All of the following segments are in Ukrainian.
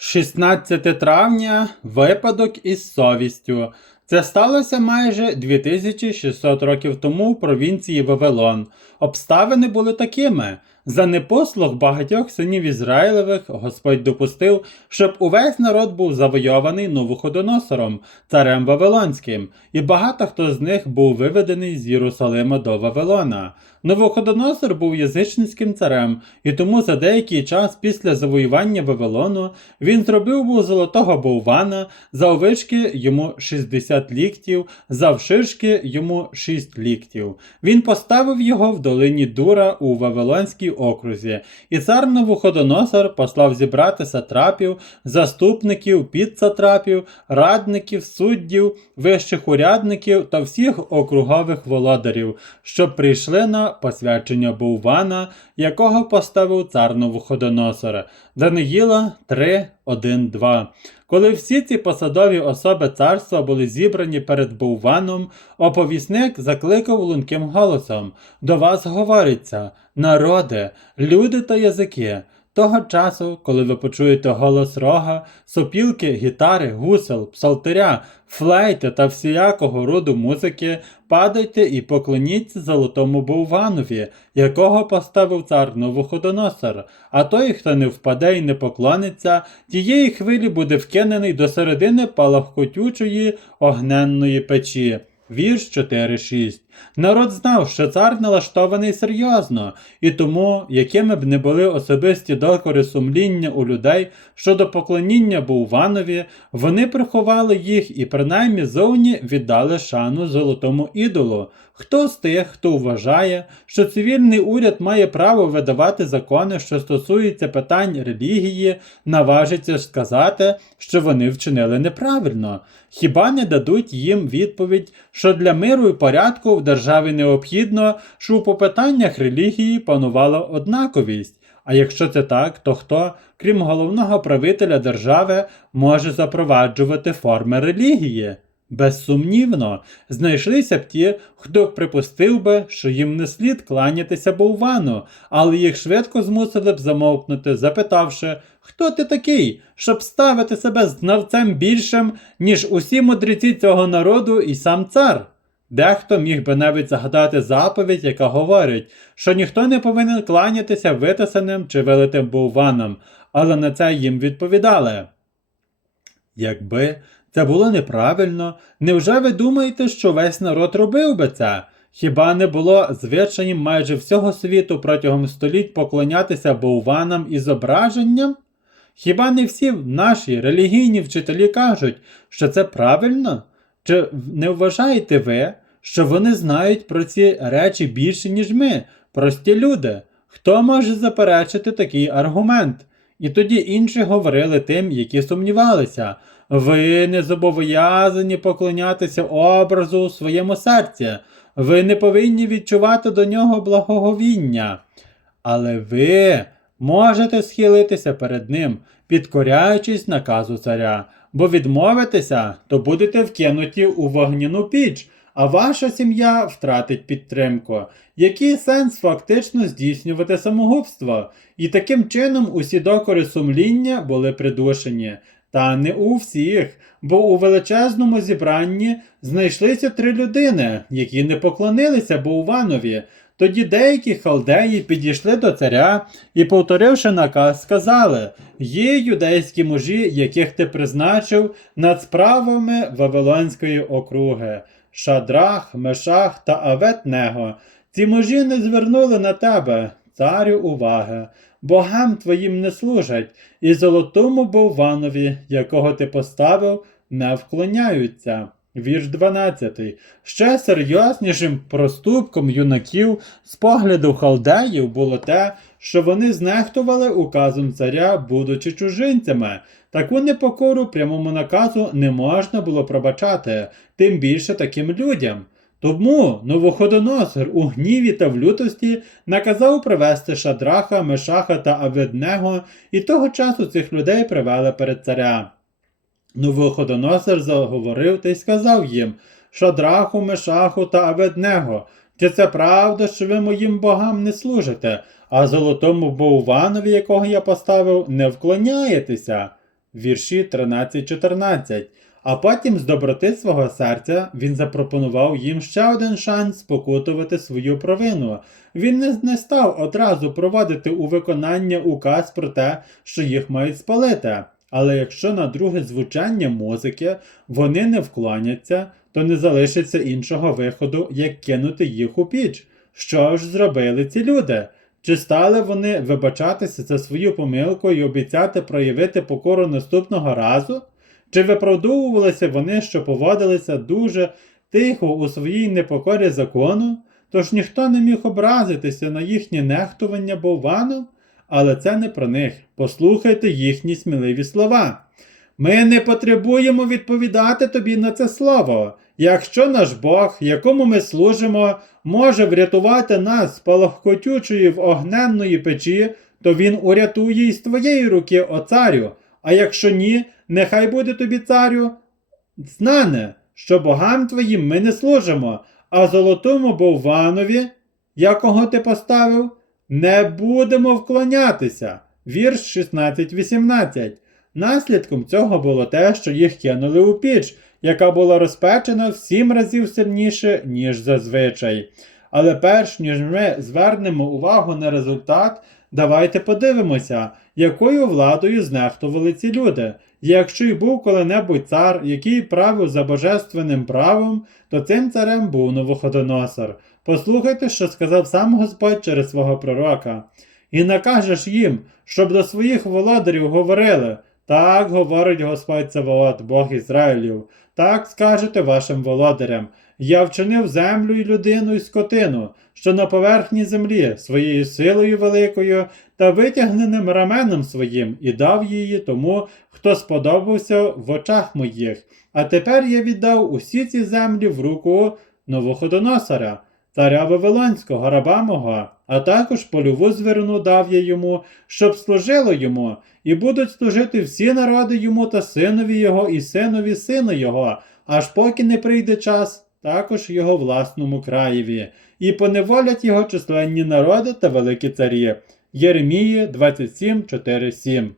16 травня випадок із совістю. Це сталося майже 2600 років тому в провінції Вавилон. Обставини були такими. За непослух багатьох синів Ізраїлевих Господь допустив, щоб увесь народ був завойований Новоходоносором, царем Вавилонським, і багато хто з них був виведений з Єрусалима до Вавилона. Новоходоносор був язичницьким царем, і тому за деякий час після завоювання Вавилону він зробив був золотого боввана, заввишки йому 60 ліктів, завширшки йому 6 ліктів. Він поставив його в долині Дура у Вавилонській окрузі, і цар Новоходоносор послав зібрати сатрапів, заступників, підсатрапів, радників, суддів, вищих урядників та всіх округових володарів, щоб прийшли на посвячення Боввана, якого поставив цар Новоходоносор. Даниїла 3, 1, 2. Коли всі ці посадові особи царства були зібрані перед Бовваном, оповісник закликав лунким голосом: До вас говориться, народи, люди та язики. Того часу, коли ви почуєте голос рога, сопілки, гітари, гусел, псалтиря, флейти та всіякого роду музики, падайте і поклоніться золотому Бовванові, якого поставив цар Новоходоносор. А той, хто не впаде і не поклониться, тієї хвилі буде вкинений до середини палахкотючої огненної печі. Вірш 4.6. Народ знав, що цар налаштований серйозно, і тому, якими б не були особисті докори сумління у людей щодо поклоніння Бовванові, вони приховали їх і принаймні зовні віддали шану золотому ідолу. Хто з тих, хто вважає, що цивільний уряд має право видавати закони, що стосуються питань релігії, наважиться сказати, що вони вчинили неправильно. Хіба не дадуть їм відповідь, що для миру і порядку в державі необхідно, щоб по питаннях релігії панувала однаковість? А якщо це так, то хто, крім головного правителя держави, може запроваджувати форми релігії? Безсумнівно, знайшлися б ті, хто припустив би, що їм не слід кланятися Боввану, але їх швидко змусили б замовкнути, запитавши, хто ти такий, щоб ставити себе знавцем більшим, ніж усі мудреці цього народу і сам цар. Дехто міг би навіть згадати заповідь, яка говорить, що ніхто не повинен кланятися витисаним чи вилитим бовванам, але на це їм відповідали. Якби це було неправильно, невже ви думаєте, що весь народ робив би це? Хіба не було звичаєм майже всього світу протягом століть поклонятися бовванам і зображенням? Хіба не всі наші релігійні вчителі кажуть, що це правильно? Чи не вважаєте ви, що вони знають про ці речі більше, ніж ми, прості люди? Хто може заперечити такий аргумент? І тоді інші говорили тим, які сумнівалися. Ви не зобов'язані поклонятися образу у своєму серці, ви не повинні відчувати до нього благоговіння. Але ви можете схилитися перед ним, підкоряючись наказу царя, бо відмовитися, то будете вкинуті у вогняну піч, а ваша сім'я втратить підтримку. Який сенс фактично здійснювати самогубство? І таким чином усі докори сумління були придушені. Та не у всіх, бо у величезному зібранні знайшлися три людини, які не поклонилися Бовванові. Тоді деякі халдеї підійшли до царя і, повторивши наказ, сказали: Є юдейські мужі, яких ти призначив над справами Вавилонської округи, Шадрах, Мешах та Аветнего. Ці мужі не звернули на тебе, царю, уваги. Богам твоїм не служать, і золотому бовванові, якого ти поставив, не вклоняються. Вірш 12. Ще серйознішим проступком юнаків з погляду халдеїв було те, що вони знехтували указом царя, будучи чужинцями. Таку непокору прямому наказу не можна було пробачати, тим більше таким людям. Тому Новоходоносор у гніві та в лютості наказав привезти Шадраха, Мешаха та Аведнего, і того часу цих людей привели перед царя. Новоходоносор заговорив та й сказав їм Шадраху, Мешаху та Аведнего, чи це правда, що ви моїм богам не служите, а золотому Бовванові, якого я поставив, не вклоняєтеся? вірші 13-14. А потім з доброти свого серця він запропонував їм ще один шанс спокутувати свою провину. Він не, не став одразу проводити у виконання указ про те, що їх мають спалити. Але якщо на друге звучання музики вони не вклоняться, то не залишиться іншого виходу, як кинути їх у піч. Що ж зробили ці люди? Чи стали вони вибачатися за свою помилку і обіцяти проявити покору наступного разу? Чи виправдовувалися вони, що поводилися дуже тихо у своїй непокорі закону, тож ніхто не міг образитися на їхнє нехтування болваном? Але це не про них. Послухайте їхні сміливі слова. Ми не потребуємо відповідати тобі на це слово. Якщо наш Бог, якому ми служимо, може врятувати нас з палахкотючої в огненної печі, то він урятує й з твоєї руки, о царю. А якщо ні, нехай буде тобі, царю, знане, що богам твоїм ми не служимо, а золотому болванові, якого ти поставив, не будемо вклонятися. Вірш 16-18. Наслідком цього було те, що їх кинули у піч, яка була розпечена в сім разів сильніше, ніж зазвичай. Але перш ніж ми звернемо увагу на результат, давайте подивимося, якою владою знехтували ці люди. Якщо й був коли-небудь цар, який правив за божественним правом, то цим царем був Новоходоносор. Послухайте, що сказав сам Господь через свого пророка. І накажеш їм, щоб до своїх володарів говорили. Так говорить Господь Саваот, Бог Ізраїлів. Так скажете вашим володарям. Я вчинив землю і людину і скотину, що на поверхні землі своєю силою великою та витягненим раменом своїм, і дав її тому, хто сподобався в очах моїх. А тепер я віддав усі ці землі в руку Новоходоносора, царя Вавилонського, раба мого, а також польову звірину дав я йому, щоб служило йому, і будуть служити всі народи йому та синові його, і синові сина його, аж поки не прийде час, також його власному краєві, і поневолять його численні народи та великі царі. Єремії 27, 4, 7.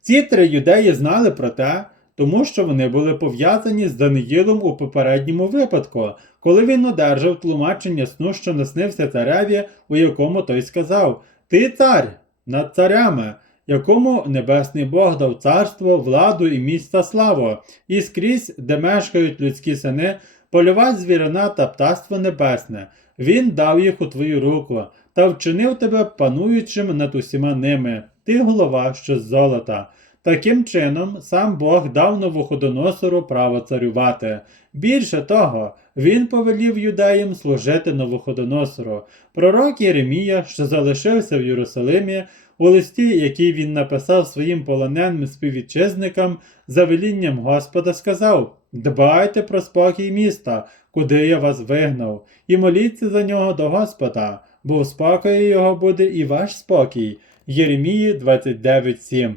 Ці три юдеї знали про те, тому що вони були пов'язані з Даниїлом у попередньому випадку, коли він одержав тлумачення сну, що наснився цареві, у якому той сказав: Ти цар над царями, якому небесний Бог дав царство, владу і місць славу, і скрізь, де мешкають людські сини, польова звірина та птаство небесне. Він дав їх у твою руку та вчинив тебе пануючим над усіма ними. Ти голова, що з золота. Таким чином, сам Бог дав Новоходоносору право царювати. Більше того, він повелів юдеям служити Новоходоносору. Пророк Єремія, що залишився в Єрусалимі, у листі, який він написав своїм полоненим співвітчизникам, за велінням Господа сказав: Дбайте про спокій міста, куди я вас вигнав, і моліться за нього до Господа, бо в спокої його буде і ваш спокій. Єремії 29.7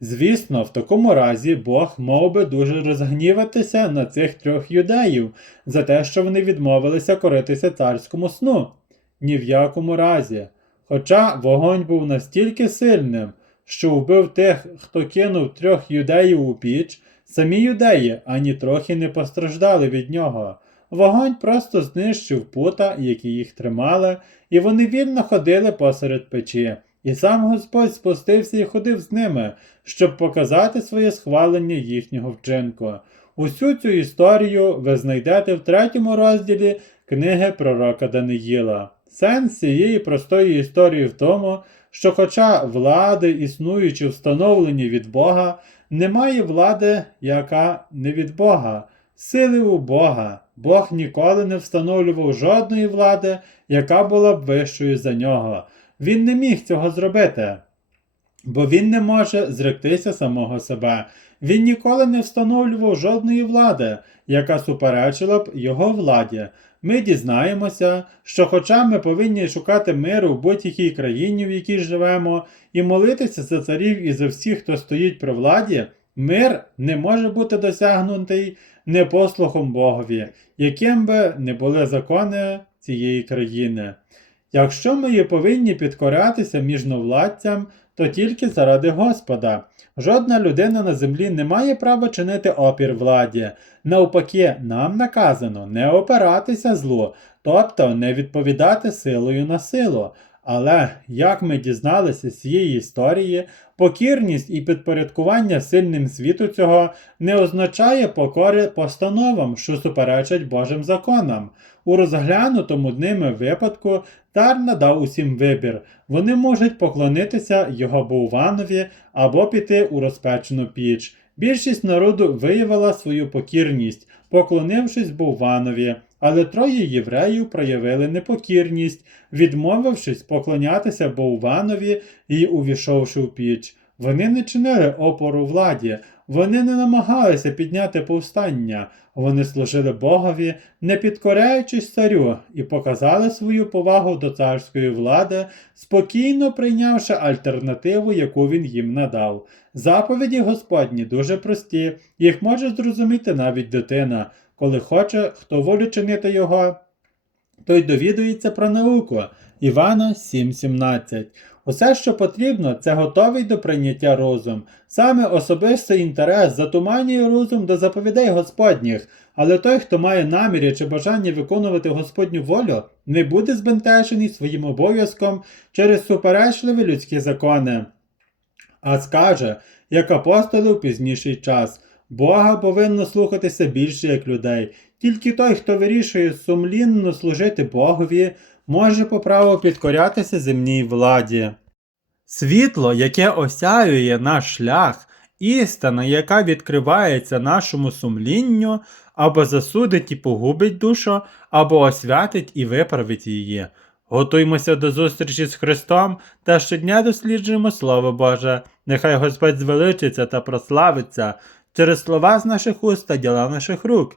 Звісно, в такому разі Бог мав би дуже розгніватися на цих трьох юдеїв за те, що вони відмовилися коритися царському сну. Ні в якому разі. Хоча вогонь був настільки сильним, що вбив тих, хто кинув трьох юдеїв у піч, самі юдеї ані трохи не постраждали від нього. Вогонь просто знищив пута, які їх тримали, і вони вільно ходили посеред печі. І сам Господь спустився і ходив з ними, щоб показати своє схвалення їхнього вчинку. Усю цю історію ви знайдете в третьому розділі книги пророка Даниїла. Сенс цієї простої історії в тому, що, хоча влади, існуючі встановлені від Бога, немає влади, яка не від Бога, сили у Бога. Бог ніколи не встановлював жодної влади, яка була б вищою за нього. Він не міг цього зробити, бо він не може зректися самого себе. Він ніколи не встановлював жодної влади, яка суперечила б його владі. Ми дізнаємося, що, хоча ми повинні шукати миру в будь-якій країні, в якій живемо, і молитися за царів і за всіх, хто стоїть при владі, мир не може бути досягнутий непослухом Богові, яким би не були закони цієї країни. Якщо ми є повинні підкорятися міжновладцям, то тільки заради Господа. Жодна людина на землі не має права чинити опір владі. Навпаки, нам наказано не опиратися злу, тобто не відповідати силою на силу. Але, як ми дізналися з цієї історії, покірність і підпорядкування сильним світу цього не означає покори постановам, що суперечать Божим законам. У розглянутому ними випадку Тар надав усім вибір. Вони можуть поклонитися його Боуванові або піти у розпечену піч. Більшість народу виявила свою покірність, поклонившись Бовванові, але троє євреїв проявили непокірність, відмовившись поклонятися Бовванові і увійшовши в піч. Вони не чинили опору владі, вони не намагалися підняти повстання, вони служили Богові, не підкоряючись царю, і показали свою повагу до царської влади, спокійно прийнявши альтернативу, яку він їм надав. Заповіді Господні дуже прості, їх може зрозуміти навіть дитина. Коли хоче, хто волю чинити його, той довідується про науку. Івана 7.17. Усе, що потрібно, це готовий до прийняття розум. Саме особистий інтерес затуманює розум до заповідей Господніх, але той, хто має наміри чи бажання виконувати Господню волю, не буде збентежений своїм обов'язком через суперечливі людські закони. А скаже, як апостоли в пізніший час, Бога повинно слухатися більше як людей. Тільки той, хто вирішує сумлінно служити Богові, може по праву підкорятися земній владі. Світло, яке осяює наш шлях, істина, яка відкривається нашому сумлінню, або засудить і погубить душу, або освятить і виправить її. Готуймося до зустрічі з Христом та щодня досліджуємо Слово Боже. Нехай Господь звеличиться та прославиться через слова з наших уст та діла наших рук.